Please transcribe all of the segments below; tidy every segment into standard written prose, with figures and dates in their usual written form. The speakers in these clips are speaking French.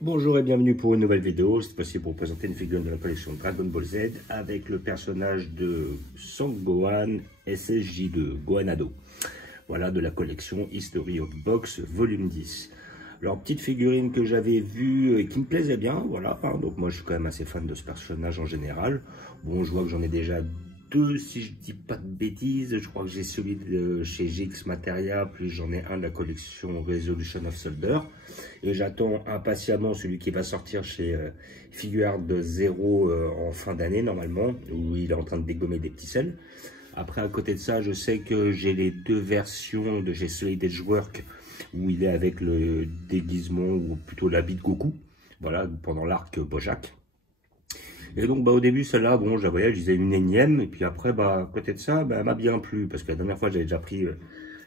Bonjour et bienvenue pour une nouvelle vidéo. C'est possible pour vous présenter une figurine de la collection Dragon Ball Z avec le personnage de Son Gohan SSJ2, Gohanado. Voilà, de la collection History of Box volume 10. Alors, petite figurine que j'avais vue et qui me plaisait bien, voilà. Donc moi je suis quand même assez fan de ce personnage en général. Bon, je vois que j'en ai déjà deux, si je dis pas de bêtises. Je crois que j'ai celui de chez GX Materia, puis j'en ai un de la collection Resolution of Soldier. Et j'attends impatiemment celui qui va sortir chez Figuart de Zero en fin d'année normalement, où il est en train de dégommer des petits selles. Après, à côté de ça, je sais que j'ai les deux versions de chez Solid Edgework, où il est avec le déguisement, ou plutôt l'habit de Goku, voilà, pendant l'arc Bojack. Et donc, au début, celle-là, bon, je la voyais, je disais une énième, et puis après, à côté de ça, elle m'a bien plu, parce que la dernière fois, j'avais déjà pris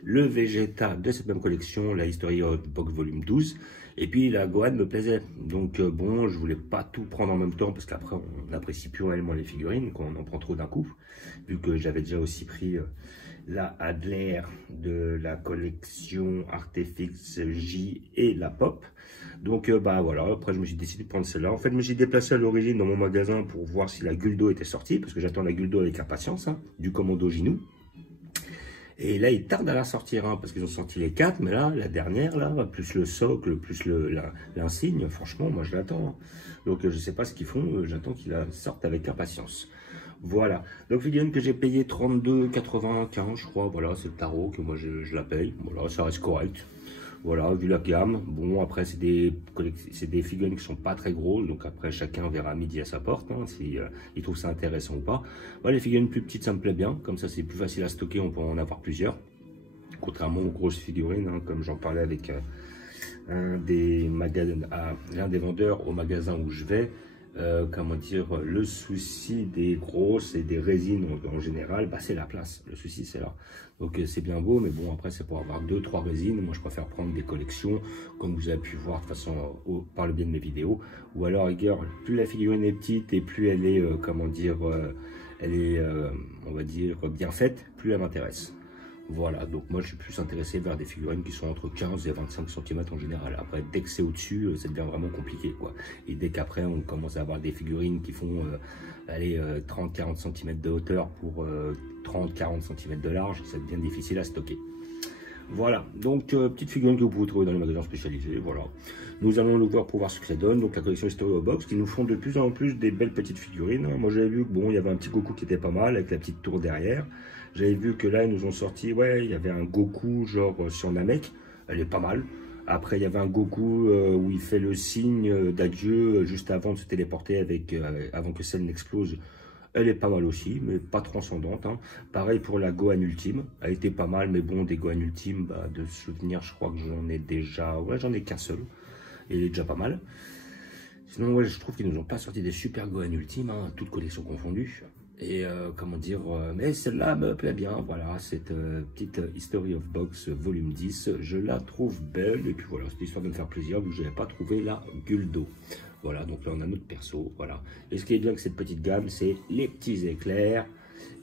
le Vegeta de cette même collection, la History of Box volume 12, et puis la Gohan me plaisait. Donc, bon, je voulais pas tout prendre en même temps, parce qu'après, on n'apprécie plus réellement les figurines, quand on en prend trop d'un coup, vu que j'avais déjà aussi pris la Adler de la collection Artefix J et la Pop. Donc voilà, après je me suis décidé de prendre celle-là. En fait, je me suis déplacé à l'origine dans mon magasin pour voir si la Guldo était sortie, parce que j'attends la Guldo avec impatience, du Commando Ginou. Et là, ils tardent à la sortir, parce qu'ils ont sorti les 4, mais là, la dernière, là, plus le socle, plus l'insigne, franchement, moi je l'attends. Donc je sais pas ce qu'ils font, j'attends qu'ils la sortent avec impatience. Voilà, donc figurine que j'ai payé 32,95 je crois, voilà, c'est le tarot que moi je la paye, voilà, ça reste correct. Voilà, vu la gamme. Bon, après, c'est des figurines qui sont pas très grosses. Donc après, chacun verra midi à sa porte, si il trouve ça intéressant ou pas. Voilà, les figurines plus petites, ça me plaît bien. Comme ça, c'est plus facile à stocker. On peut en avoir plusieurs. Contrairement aux grosses figurines, comme j'en parlais avec l'un des vendeurs au magasin où je vais. Comment dire, le souci des grosses et des résines en général, c'est la place. Le souci, c'est là. Donc, c'est bien beau, mais bon, après, c'est pour avoir 2-3 résines. Moi, je préfère prendre des collections, comme vous avez pu voir de toute façon par le biais de mes vidéos. Ou alors, rigueur, plus la figurine est petite et plus elle est, comment dire, elle est, on va dire, bien faite, plus elle m'intéresse. Voilà, donc moi je suis plus intéressé vers des figurines qui sont entre 15 et 25 cm en général. Après, dès que c'est au-dessus, ça devient vraiment compliqué, quoi. Et dès qu'après, on commence à avoir des figurines qui font 30-40 cm de hauteur pour 30-40 cm de large, ça devient difficile à stocker. Voilà, donc petite figurine que vous pouvez trouver dans les magasins spécialisés, voilà. Nous allons l'ouvrir pour voir ce que ça donne. Donc la collection History of Box qui nous font de plus en plus des belles petites figurines. Moi j'avais vu que bon, il y avait un petit Goku qui était pas mal avec la petite tour derrière. J'avais vu que là ils nous ont sorti, ouais, il y avait un Goku genre sur Namek, elle est pas mal. Après il y avait un Goku où il fait le signe d'adieu juste avant de se téléporter avec, avant que celle n'explose. Elle est pas mal aussi, mais pas transcendante. Pareil pour la Gohan Ultime. Elle était pas mal, mais bon, des Gohan Ultime, de souvenir, je crois que j'en ai déjà... Ouais, j'en ai qu'un seul. Et il est déjà pas mal. Sinon, ouais, je trouve qu'ils nous ont pas sorti des super Gohan Ultime, toutes collections confondues. Et comment dire, mais celle-là me plaît bien. Voilà, cette petite History of Box volume 10, je la trouve belle. Et puis voilà, c'est histoire de me faire plaisir, vu que je n'avais pas trouvé la Guldo. Voilà, donc là on a notre perso, voilà. Et ce qui est bien avec cette petite gamme, c'est les petits éclairs,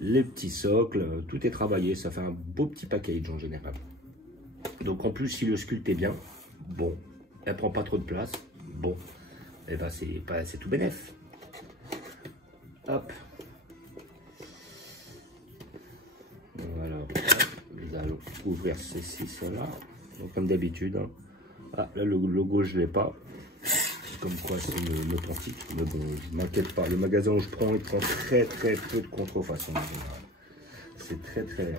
les petits socles, tout est travaillé, ça fait un beau petit package en général. Donc en plus, si le sculpte est bien, bon, elle prend pas trop de place, bon, et c'est tout bénef. Hop. Voilà, nous allons ouvrir ceci, cela. Donc comme d'habitude, ah, là le logo je l'ai pas. Comme quoi c'est une authentique, mais bon, je m'inquiète pas. Le magasin où je prends, il prend très peu de contrefaçon. C'est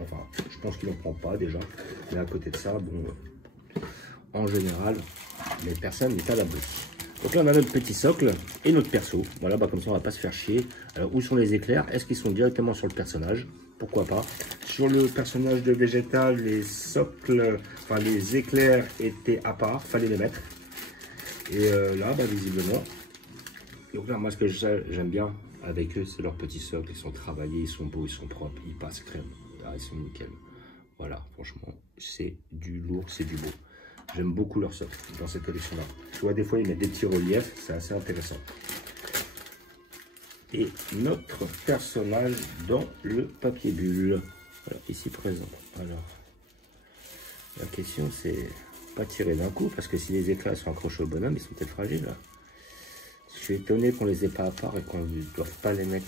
enfin, je pense qu'il n'en prend pas déjà. Mais à côté de ça, bon, en général, les personnes n'est à l'abri. Donc là, on a notre petit socle et notre perso. Voilà, comme ça, on va pas se faire chier. Alors, où sont les éclairs? Est-ce qu'ils sont directement sur le personnage? Pourquoi pas? Sur le personnage de Vegeta, les socles, enfin les éclairs étaient à part, fallait les mettre. Et là, visiblement, donc là, moi, ce que j'aime bien avec eux, c'est leurs petits socles. Ils sont travaillés, ils sont beaux, ils sont propres, ils passent crème. Là, ils sont nickel. Voilà, franchement, c'est du lourd, c'est du beau. J'aime beaucoup leurs socles dans cette collection-là. Tu vois, des fois, ils mettent des petits reliefs, c'est assez intéressant. Et notre personnage dans le papier bulle, voilà, ici présent. Alors, la question, c'est... pas tirer d'un coup, parce que si les éclats sont accrochés au bonhomme, ils sont peut-être fragiles. Là. Je suis étonné qu'on les ait pas à part et qu'on ne doive pas les mettre.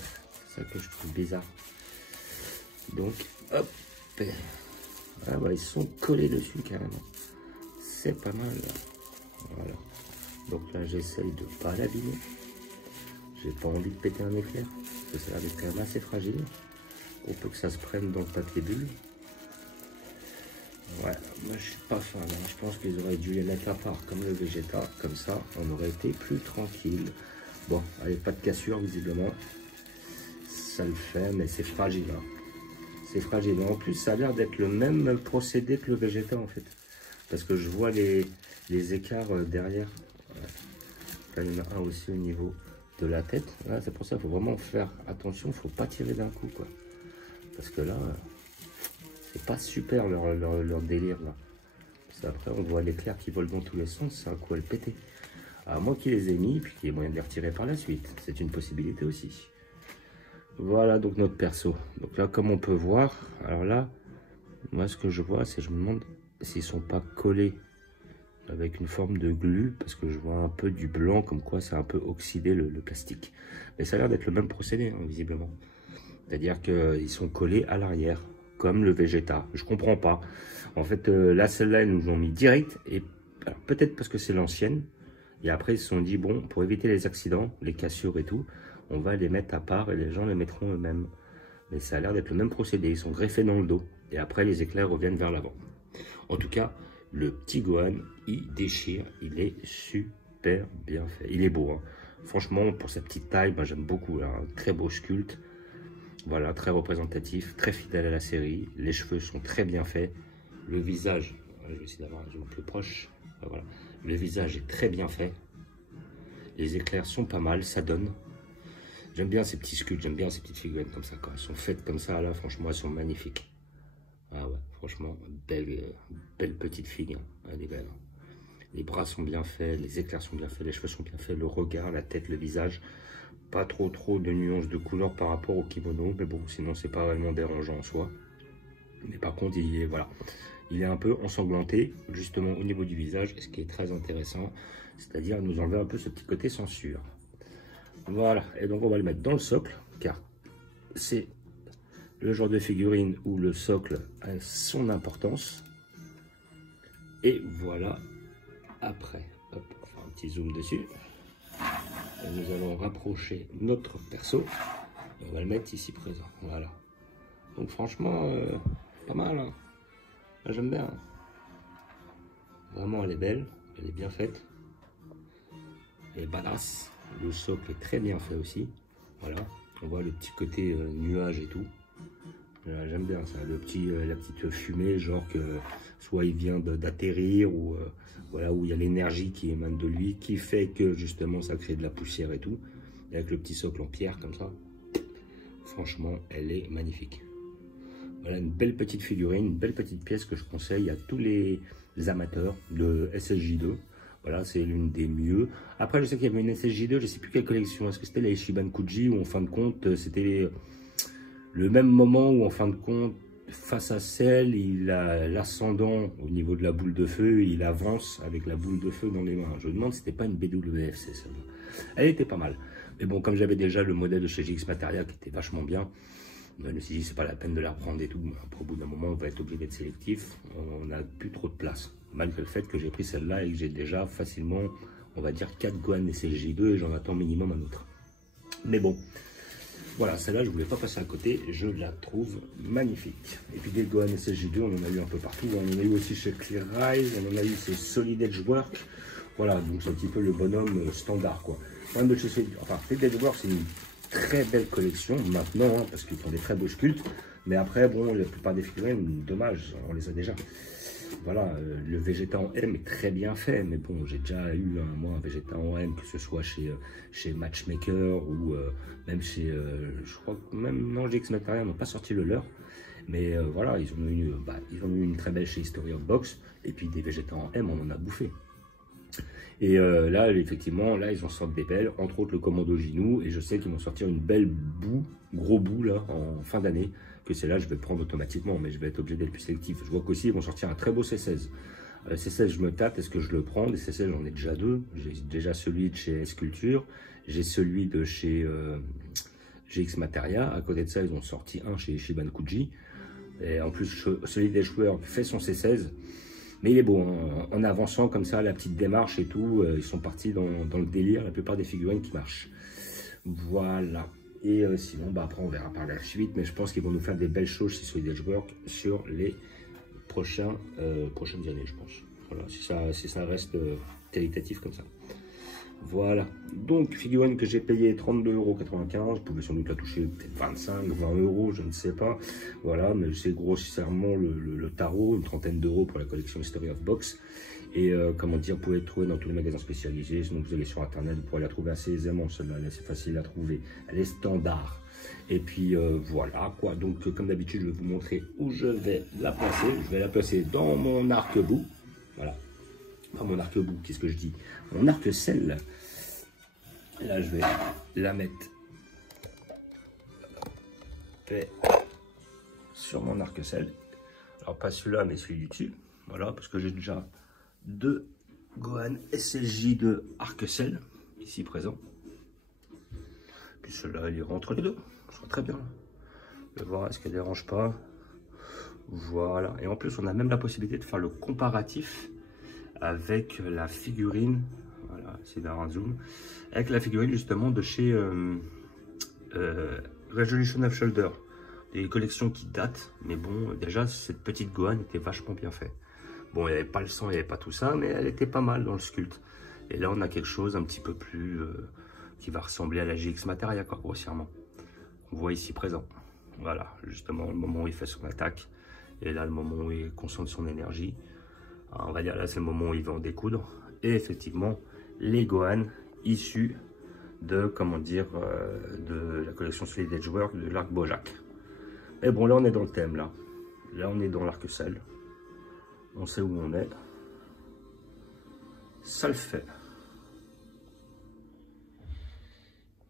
C'est ça que je trouve bizarre. Donc, hop. Ah bah, ils sont collés dessus carrément. C'est pas mal. Là. Voilà. Donc là, j'essaye de ne pas l'abîmer. J'ai pas envie de péter un éclair. Parce que ça a l'air d'être quand même assez fragile. On peut que ça se prenne dans le papier bulle. Ouais, moi je suis pas fan. Hein. Je pense qu'ils auraient dû les mettre à part comme le Vegeta. Comme ça, on aurait été plus tranquille. Bon, allez, pas de cassure visiblement. Ça le fait, mais c'est fragile. Hein. C'est fragile. En plus, ça a l'air d'être le même procédé que le Vegeta en fait. Parce que je vois les écarts derrière. Ouais. Là, il y en a un aussi au niveau de la tête. Ouais, c'est pour ça qu'il faut vraiment faire attention. Il ne faut pas tirer d'un coup, quoi. Parce que là, c'est pas super leur délire là. Parce qu'après, on voit l'éclair qui vole dans tous les sens. C'est un coup à le péter. À moins qu'il les ait mis, puis qu'il y ait moyen de les retirer par la suite. C'est une possibilité aussi. Voilà donc notre perso. Donc là, comme on peut voir, alors là, moi ce que je vois, c'est je me demande s'ils sont pas collés avec une forme de glu, parce que je vois un peu du blanc, comme quoi c'est un peu oxydé le plastique. Mais ça a l'air d'être le même procédé, hein, visiblement. C'est-à-dire qu'ils sont collés à l'arrière, comme le Vegeta. Je comprends pas. En fait, là, celle-là, ils nous ont mis direct, et peut-être parce que c'est l'ancienne. Et après, ils se sont dit, bon, pour éviter les accidents, les cassures et tout, on va les mettre à part et les gens les mettront eux-mêmes. Mais ça a l'air d'être le même procédé. Ils sont greffés dans le dos. Et après, les éclairs reviennent vers l'avant. En tout cas, le petit Gohan, il déchire. Il est super bien fait. Il est beau. Hein. Franchement, pour sa petite taille, ben, j'aime beaucoup. Hein. Très beau sculpte. Voilà, très représentatif. Très fidèle à la série. Les cheveux sont très bien faits. Le visage, je vais essayer d'avoir un zoom plus proche. Voilà. Le visage est très bien fait. Les éclairs sont pas mal, ça donne. J'aime bien ces petits sculptes, j'aime bien ces petites figurines comme ça. Quand elles sont faites comme ça, là, franchement, elles sont magnifiques. Ah ouais, franchement, belle petite fille. Hein. Elle est belle. Les bras sont bien faits, les éclairs sont bien faits, les cheveux sont bien faits, le regard, la tête, le visage. Pas trop de nuances de couleur par rapport au kimono, mais bon, sinon, c'est pas vraiment dérangeant en soi. Mais par contre, voilà. Il est un peu ensanglanté, justement au niveau du visage, ce qui est très intéressant, c'est-à-dire nous enlever un peu ce petit côté censure. Voilà, et donc on va le mettre dans le socle, car c'est le genre de figurine où le socle a son importance. Et voilà, après, hop, on va faire un petit zoom dessus. Et nous allons rapprocher notre perso, et on va le mettre ici présent, voilà. Donc franchement, pas mal, hein. J'aime bien. Vraiment, elle est belle. Elle est bien faite. Elle est badass. Le socle est très bien fait aussi. Voilà. On voit le petit côté nuage et tout. J'aime bien ça. La petite fumée, genre que soit il vient d'atterrir ou voilà, où il y a l'énergie qui émane de lui, qui fait que justement ça crée de la poussière et tout. Et avec le petit socle en pierre comme ça. Franchement, elle est magnifique. Voilà une belle petite figurine, une belle petite pièce que je conseille à tous les amateurs de SSJ2. Voilà, c'est l'une des mieux. Après, je sais qu'il y avait une SSJ2, je ne sais plus quelle collection. Est-ce que c'était la Ichiban Kuji ou en fin de compte, c'était le même moment où en fin de compte, face à celle, il a l'ascendant au niveau de la boule de feu, il avance avec la boule de feu dans les mains. Je me demande si c'était pas une BWFC celle-là. Elle était pas mal. Mais bon, comme j'avais déjà le modèle de chez GX Materia qui était vachement bien, je me suis dit, c'est pas la peine de la reprendre et tout. Après, au bout d'un moment, on va être obligé d'être sélectif. On n'a plus trop de place. Malgré le fait que j'ai pris celle-là et que j'ai déjà facilement, on va dire, 4 Gohan SSJ2 et j'en attends minimum un autre. Mais bon, voilà, celle-là, je voulais pas passer à côté. Je la trouve magnifique. Et puis des Gohan SSJ2, on en a eu un peu partout. On en a eu aussi chez Clear Rise, on en a eu chez Solid Edge Work. Voilà, donc c'est un petit peu le bonhomme standard, quoi. Enfin, Solid Edge Work, c'est une très belle collection maintenant, hein, parce qu'ils font des très beaux sculptes. Mais après, bon, la plupart des figurines, dommage, on les a déjà. Voilà, le Vegeta en M est très bien fait, mais bon, j'ai déjà eu moi un Vegeta en M, que ce soit chez Matchmaker ou même chez, je crois que même non, GX Materia n'ont pas sorti le leur. Mais voilà, ils ont eu une très belle chez History of Box, et puis des Vegeta en M, on en a bouffé. Et là, effectivement, là, ils en sortent des belles, entre autres le Commando Ginou, et je sais qu'ils vont sortir une belle gros bout, là, en fin d'année, que c'est là, je vais le prendre automatiquement, mais je vais être obligé d'être plus sélectif. Je vois qu'aussi, ils vont sortir un très beau C16. C16, je me tâte, est-ce que je le prends? Des C16, j'en ai déjà deux. J'ai déjà celui de chez Sculpture, j'ai celui de chez GX Materia. À côté de ça, ils ont sorti un chez Shibankuji. Et en plus, celui d'Edgework fait son C16. Mais il est beau, hein. En avançant comme ça, la petite démarche et tout, ils sont partis dans le délire, la plupart des figurines qui marchent. Voilà. Et sinon, bah, après, on verra par la suite. Mais je pense qu'ils vont nous faire des belles choses chez celui d'Edgework sur les prochaines années, je pense. Voilà, si ça reste qualitatif comme ça. Voilà, donc figurine que j'ai payé 32,95 €, vous pouvez sans doute la toucher peut-être 25, 20 €, je ne sais pas. Voilà, mais c'est grossièrement le tarot, une trentaine d'euros pour la collection History of Box. Et comment dire, vous pouvez le trouver dans tous les magasins spécialisés, sinon vous allez sur internet, vous pourrez la trouver assez aisément, celle-là, c'est facile à trouver, elle est standard. Et puis voilà quoi, donc comme d'habitude je vais vous montrer où je vais la placer. Je vais la placer dans mon arc-bout, voilà. Pas mon arc-bout, qu'est-ce que je dis? Mon arc-selle. Là, je vais la mettre sur mon arc-selle. Alors, pas celui-là, mais celui du dessus. Voilà, parce que j'ai déjà deux Gohan SSJ de arc-selle ici présents. Puis celui-là, il rentre les deux. Ça sera très bien. Je vais voir, est-ce qu'elle ne dérange pas? Voilà. Et en plus, on a même la possibilité de faire le comparatif avec la figurine, voilà, c'est d'avoir un zoom, avec la figurine justement de chez Resolution of Shoulder, des collections qui datent, mais bon, déjà cette petite Gohan était vachement bien faite. Bon, il n'y avait pas le sang, il n'y avait pas tout ça, mais elle était pas mal dans le sculpte. Et là, on a quelque chose un petit peu plus qui va ressembler à la GX Materia, quoi, grossièrement. On voit ici présent. Voilà, justement, le moment où il fait son attaque, et là, le moment où il concentre son énergie. Alors, on va dire là, c'est le moment où il va en découdre. Et effectivement, les Gohan issus de, comment dire, de la collection Solid Edgework de l'arc Bojack. Mais bon, là, on est dans le thème, là. Là, on est dans l'arc-selle. On sait où on est. Ça le fait.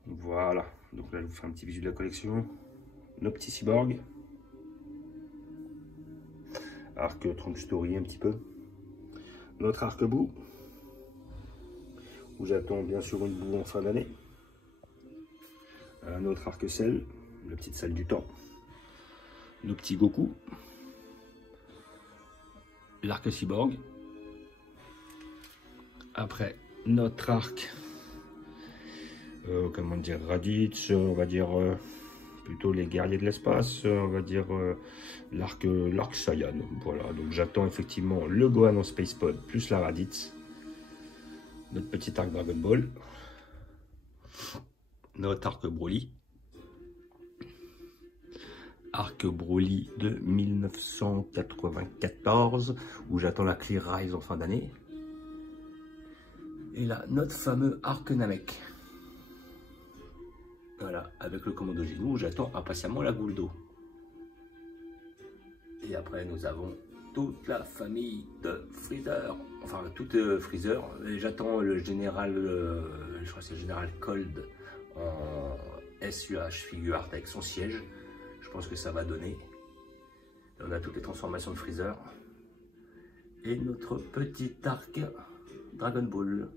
Voilà. Donc là, je vous fais un petit visu de la collection. Nos petits cyborgs. Arc Trunk Story un petit peu. Notre arc-bout, où j'attends bien sûr une boue en fin d'année. Un autre arc-selle, la petite salle du temps. Nos petits Goku. L'arc-cyborg. Après, notre arc, comment dire, Raditz, on va dire plutôt les guerriers de l'espace, on va dire l'arc Saiyan. Voilà, donc j'attends effectivement le Gohan en Space Pod plus la Raditz. Notre petit arc Dragon Ball. Notre arc Broly. Arc Broly de 1994, où j'attends la Clear Rise en fin d'année. Et là, notre fameux arc Namek. Voilà, avec le commando Genou, j'attends impatiemment la Gouldo. Et après, nous avons toute la famille de Freezer. Enfin, toute Freezer. J'attends le général, je crois que c'est le général Cold en SUH Figure Art avec son siège. Je pense que ça va donner. Et on a toutes les transformations de Freezer. Et notre petit arc Dragon Ball.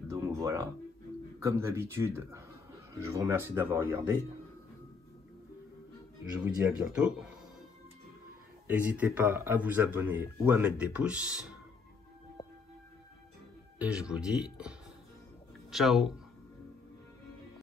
Donc voilà, comme d'habitude, je vous remercie d'avoir regardé. Je vous dis à bientôt. N'hésitez pas à vous abonner ou à mettre des pouces. Et je vous dis ciao.